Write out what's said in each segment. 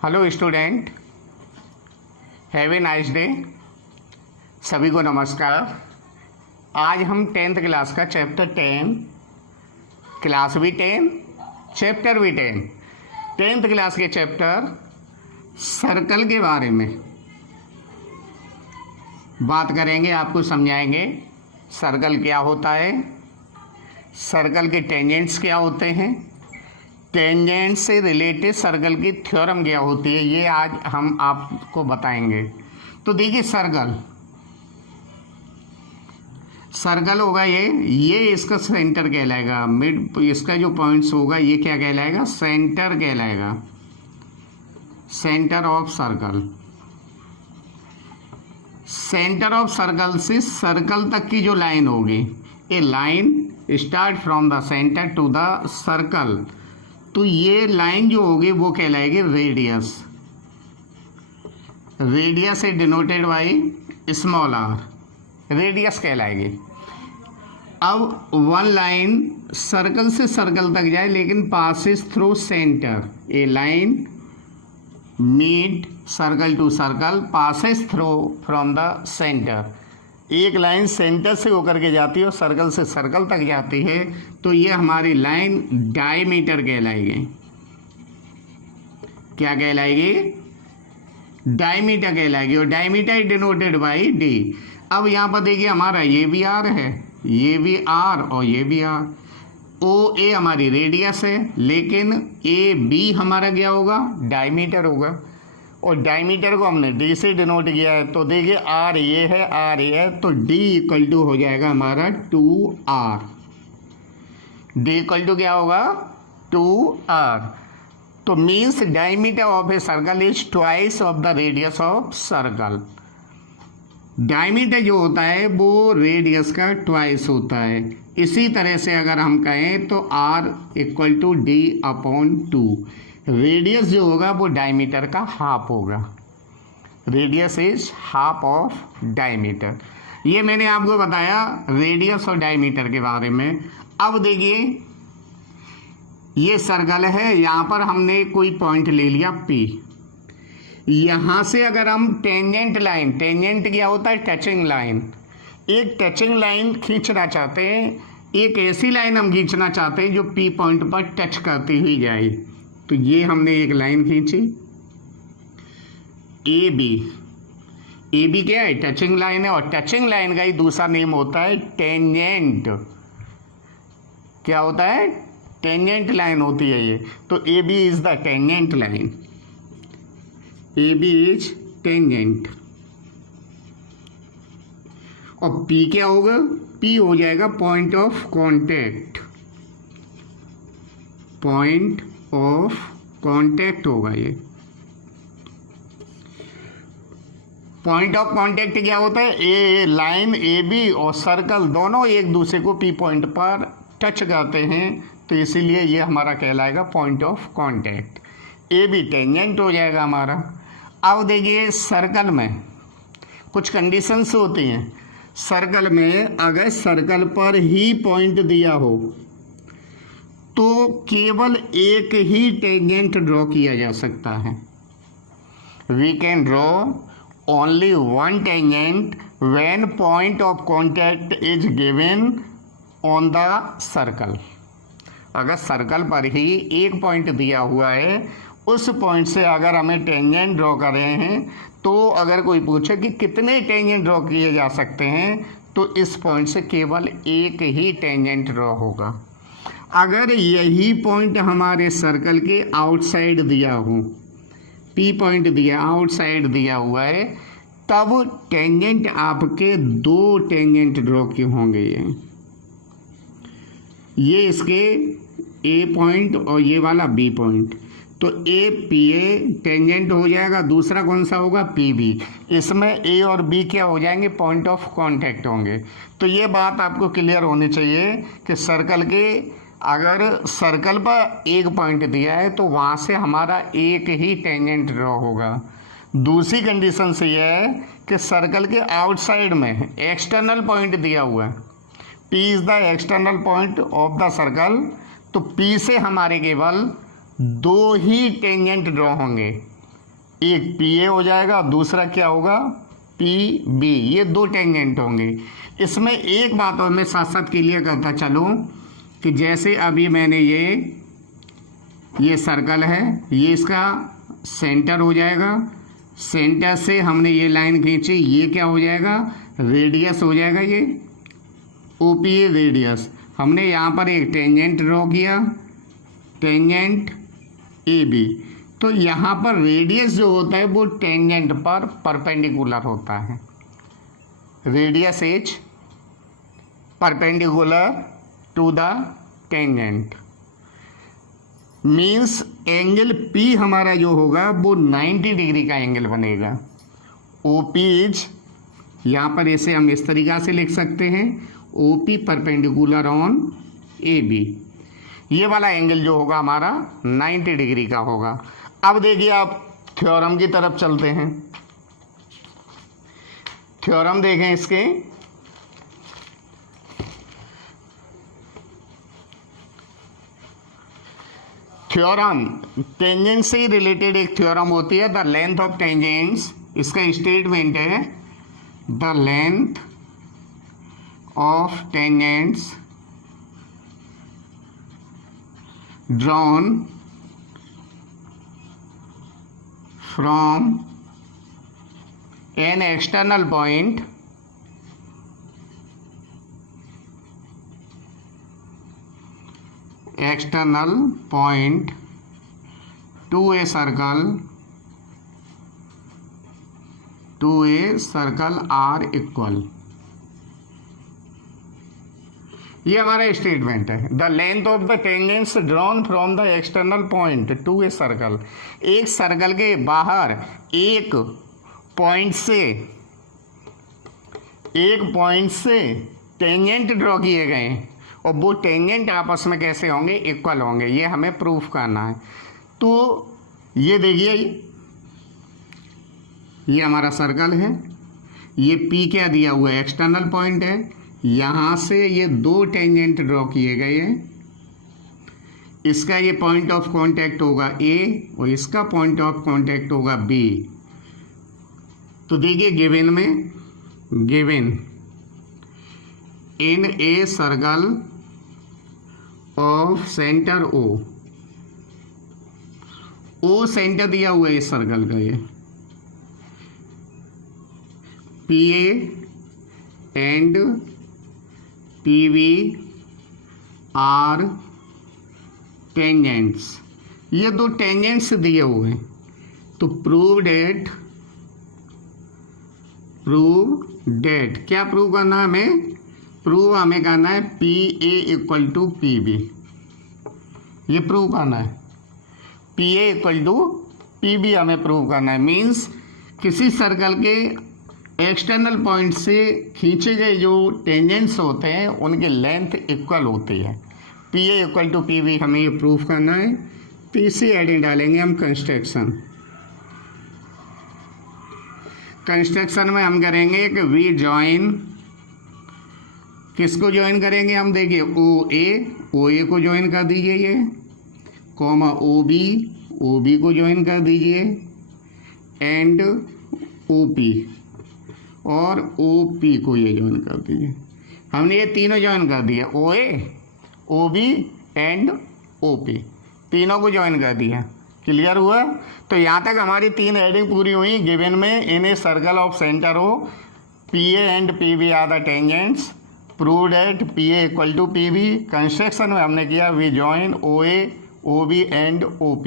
Hello student, have a nice day. सभी को नमस्कार। आज हम 10th क्लास का चैप्टर 10, क्लास भी 10, चैप्टर भी 10, 10th क्लास के चैप्टर सर्कल के बारे में बात करेंगे, आपको समझाएंगे सर्कल क्या होता है, सर्कल के टेंजेंट्स क्या होते हैं, टेंजेंट से रिलेटेड सर्कल की थ्योरम क्या होती है, ये आज हम आपको बताएंगे। तो देखिए सर्कल होगा ये इसका सेंटर कहलाएगा, मिड इसका जो पॉइंट्स होगा ये क्या कहलाएगा, सेंटर कहलाएगा, centre of circle. Centre of circle से सर्कल तक की जो लाइन होगी, a line start from the centre to the circle, तो ये लाइन जो होगी वो कहलाएगी रेडियस। रेडियस है denoted by small r, radius कहलाएगी। अब वन लाइन सर्कल से सर्कल तक जाए लेकिन passes through centre, a line meet circle to circle passes through from the centre, एक लाइन सेंटर से होकर के जाती है और सर्कल से सर्कल तक जाती है, तो ये हमारी लाइन डायमीटर कहलाएगी। क्या कहलाएगी? डायमीटर कहलाएगी, और डायमीटर डिनोटेड बाई डी। अब यहाँ पर देखिए हमारा ये भी आर है, ये भी आर और ये भी आर। ओ ए हमारी रेडियस है, लेकिन ए बी हमारा क्या होगा, डायमीटर होगा, और डायमीटर को हमने डी से डिनोट किया है। तो देखिए आर ये है, आर ये है, तो डी इक्वल टू हो जाएगा हमारा 2r। डी इक्वल टू क्या होगा, 2r। तो means diameter of a circle is twice of the radius of circle. Diameter जो होता है वो रेडियस का ट्वाइस होता है। इसी तरह से अगर हम कहें तो r equal to D upon 2, radius जो होगा वो डायमीटर का हाफ होगा। Radius is half of diameter. ये मैंने आपको बताया रेडियस और डायमीटर के बारे में। अब देखिए ये सर्कल है, यहाँ पर हमने कोई पॉइंट ले लिया P। यहाँ से अगर हम टेंजेंट लाइन, टेंजेंट क्या होता है, टचिंग लाइन, एक टचिंग लाइन खींचना चाहते हैं, एक ऐसी लाइन हम खींचना चाहते हैं जो P पॉइंट पर टच करती हुई जाए। तो ये हमने एक लाइन खींची ए बी क्या है, टचिंग लाइन है, और टचिंग लाइन का ही दूसरा नेम होता है टेंजेंट। क्या होता है, टेंजेंट लाइन होती है ये। तो A B is the tangent line, A B is tangent. और पी क्या होगा, पी हो जाएगा point of contact, point of contact होगा ये। पॉइंट ऑफ कांटेक्ट क्या होता है, ए लाइन ए बी और सर्कल दोनों एक दूसरे को पी पॉइंट पर टच करते हैं, तो इसीलिए ये हमारा कहलाएगा point of contact. A B tangent हो जाएगा हमारा। अब देखिए सर्कल में कुछ कंडीशंस होती हैं। सर्कल में अगर सर्कल पर ही पॉइंट दिया हो तो केवल एक ही टेंजेंट ड्रॉ किया जा सकता है। We can draw only one tangent when point of contact is given on the circle. अगर सर्कल पर ही एक पॉइंट दिया हुआ है, उस पॉइंट से अगर हमें टेंजेंट ड्रॉ कर रहे हैं, तो अगर कोई पूछे कि कितने टेंजेंट ड्रॉ किए जा सकते हैं, तो इस पॉइंट से केवल एक ही टेंजेंट ड्रॉ होगा। अगर यही पॉइंट हमारे सर्कल के आउटसाइड दिया हो, P पॉइंट दिया आउटसाइड दिया हुआ है, तब टेंजेंट आपके दो टेंजेंट ड्रॉ क्यों होंगे, ये इसके A पॉइंट और ये वाला B पॉइंट। तो A P A टेंजेंट हो जाएगा, दूसरा कौन सा होगा, P B। इसमें A और B क्या हो जाएंगे, पॉइंट ऑफ कांटेक्ट होंगे। तो ये बात आपको क्लियर होनी चाहिए कि सर्कल के, अगर सर्कल पर एक पॉइंट दिया है तो वहाँ से हमारा एक ही टेंजेंट ड्रॉ होगा। दूसरी कंडीशन से यह है कि सर्कल के आउटसाइड में एक्सटर्नल पॉइंट दिया हुआ है, P is the external point of the circle, तो P से हमारे केवल दो ही टेंजेंट ड्रॉ होंगे। एक पी ए हो जाएगा, दूसरा क्या होगा पी बी। ये दो टेंजेंट होंगे। इसमें एक बात और मैं साथ साथ क्लियर करता चलूँ कि जैसे अभी मैंने ये सर्कल है, ये इसका सेंटर हो जाएगा, सेंटर से हमने ये लाइन खींची, ये क्या हो जाएगा रेडियस हो जाएगा, ये ओपी ए रेडियस। हमने यहाँ पर एक टेंजेंट ड्रॉ किया, टेंजेंट ए बी। तो यहाँ पर रेडियस जो होता है वो टेंजेंट पर परपेंडिकुलर होता है। Radius is perpendicular to the tangent, means angle P हमारा जो होगा वो 90 डिग्री का एंगल बनेगा। OP इज, यहाँ पर इसे हम इस तरीक़ा से लिख सकते हैं, OP परपेंडिकुलर ऑन AB। ये वाला एंगल जो होगा हमारा 90 डिग्री का होगा। अब देखिए आप थ्योरम की तरफ चलते हैं। थ्योरम देखें इसके। थ्योरम टेंजेंट से रिलेटेड एक थ्योरम होती है, द लेंथ ऑफ टेंजेंट्स। इसका स्टेटमेंट है the length of tangents drawn from an external point to a circle R equal. ये हमारा स्टेटमेंट है। The length of the tangents drawn from the external point two a circle. एक circle के बाहर एक point से tangent draw किए गए और वो टेंजेंट आपस में कैसे होंगे इक्वल होंगे, ये हमें प्रूफ करना है। तो ये देखिए ये हमारा सर्कल है, ये P क्या दिया हुआ है एक्सटर्नल पॉइंट है, यहाँ से ये दो टेंजेंट ड्रॉ किए गए हैं। इसका ये पॉइंट ऑफ कांटेक्ट होगा A और इसका पॉइंट ऑफ कांटेक्ट होगा B। तो देखिए given in a circle of centre O centre दिया हुआ है इस सर्कल का, ये PA and PB are tangents. ये दो टेंजेंट्स दिए हुए हैं। तो प्रूव डेट क्या प्रूव करना है हमें? प्रूव हमें करना है PA इक्वल टू PB। ये प्रूव करना है PA इक्वल टू PB हमें प्रूव करना है। मीन्स किसी सर्कल के एक्सटर्नल पॉइंट से खींचे गए जो टेंजेंट्स होते हैं उनकी लेंथ इक्वल होती है। PA इक्वल टू PB हमें ये प्रूव करना है। तो इसे एडिंग डालेंगे हम कंस्ट्रक्शन में हम करेंगे कि वी ज्वाइन, किसको ज्वाइन करेंगे हम? देखिए OA को ज्वाइन कर दीजिए ये, कॉमा OB को ज्वाइन कर दीजिए एंड OP और OP को ये ज्वाइन कर दीजिए। हमने ये तीनों ज्वाइन कर दिया, OA OB एंड OP, तीनों को ज्वाइन कर दिया। क्लियर हुआ? तो यहाँ तक हमारी तीन हेडिंग पूरी हुई। गिवन में in a circle of centre O PA and PB are the tangents, proved at PA equal to PB। Construction में हमने किया we join OA OB and OP।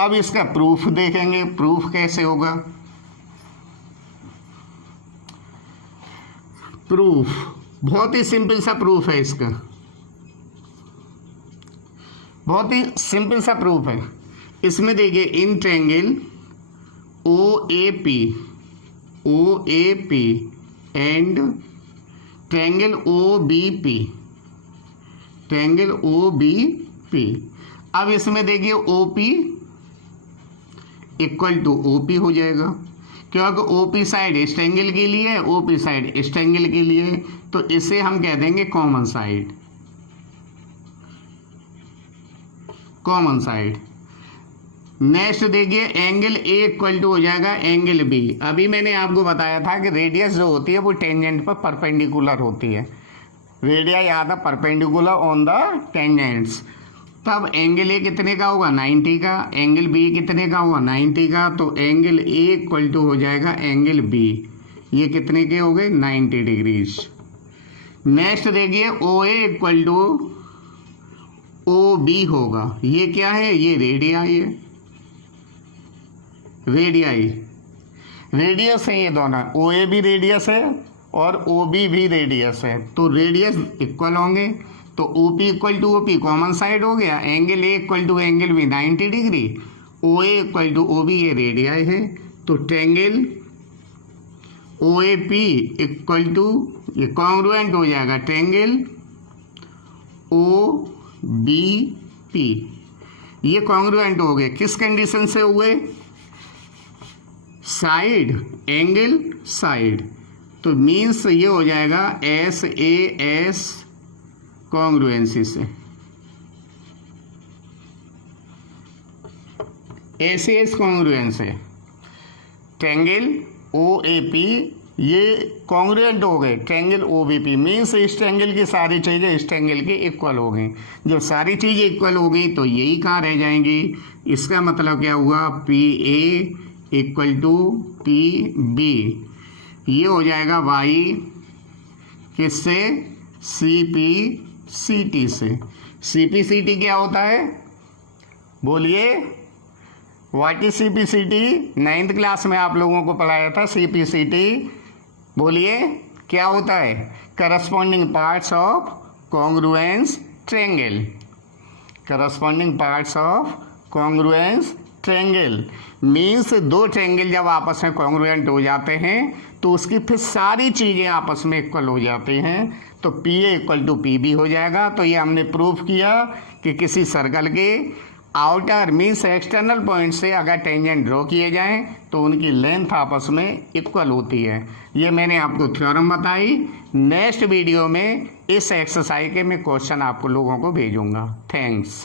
अब इसका प्रूफ देखेंगे, प्रूफ कैसे होगा। प्रूफ बहुत ही सिंपल सा प्रूफ है इसका, बहुत ही सिंपल सा प्रूफ है। इसमें देखिए in triangle OAP and triangle OBP। अब इसमें देखिए OP इक्वल टू OP हो जाएगा, क्योंकि OP साइड इस ट्रायंगल के लिए, OP साइड इस ट्रायंगल के लिए, तो इसे हम कह देंगे कॉमन साइड। नेक्स्ट देखिए एंगल ए इक्वल टू हो जाएगा एंगल बी। अभी मैंने आपको बताया था कि रेडियस जो होती है वो टेंजेंट पर परपेंडिकुलर होती है। रेडियस याद है परपेंडिकुलर ऑन द टेंजेंट्स। तब एंगल ए कितने का होगा 90 का, एंगल बी कितने का होगा 90 का, तो एंगल ए इक्वल टू हो जाएगा एंगल बी। ये कितने के हो गए 90 डिग्रीज। नेक्स्ट देखिए ओ A equal to O B होगा। ये क्या है, ये रेडियाई है, रेडियाई रेडियस है ये दोनों। ओ ए भी रेडियस है और ओ बी भी रेडियस है, तो रेडियस इक्वल होंगे। तो O P equal to O P common side हो गया, angle A equal to angle B 90 degree, O A equal to O B ये रेडियाई है। तो triangle O A P equal to ये कॉन्ग्रुएंट हो जाएगा ट्रेंगल ओ बी पी। ये congruent हो गए, किस कंडीशन से हुए, साइड एंगल साइड। तो मीन्स ये हो जाएगा एस ए एस कॉन्ग्रुएंसी से, एस एस कॉन्ग्रुएंस है। ट्रेंगल ओ ए पी ये कॉन्ग्रुएंट हो गए triangle O B P, means इस ट्रेंगल की सारी चीज़ें इस ट्रेंगल की इक्वल हो गई। जब सारी चीज़ें इक्वल हो गई तो यही कहाँ रह जाएंगी। इसका मतलब क्या हुआ, P A equal to P B. ये हो जाएगा वाई किससे, सी पी सी टी से। सी पी सी टी क्या होता है, बोलिए what is C P C T. 9th class में आप लोगों को पढ़ाया था सी पी सी टी, बोलिए क्या होता है, corresponding parts of congruence triangle. Corresponding parts of congruence triangle means दो ट्रेंगल जब आपस में कॉन्ग्रुएंट हो जाते हैं तो उसकी फिर सारी चीज़ें आपस में इक्वल हो जाती हैं। तो P A equal to P B हो जाएगा। तो ये हमने प्रूफ किया कि किसी सर्कल के आउटर मीन्स एक्सटर्नल पॉइंट से अगर टेंजेंट ड्रॉ किए जाएं तो उनकी लेंथ आपस में इक्वल होती है। ये मैंने आपको थ्योरम बताई। नेक्स्ट वीडियो में इस एक्सरसाइज के मैं क्वेश्चन आपको लोगों को भेजूंगा। थैंक्स।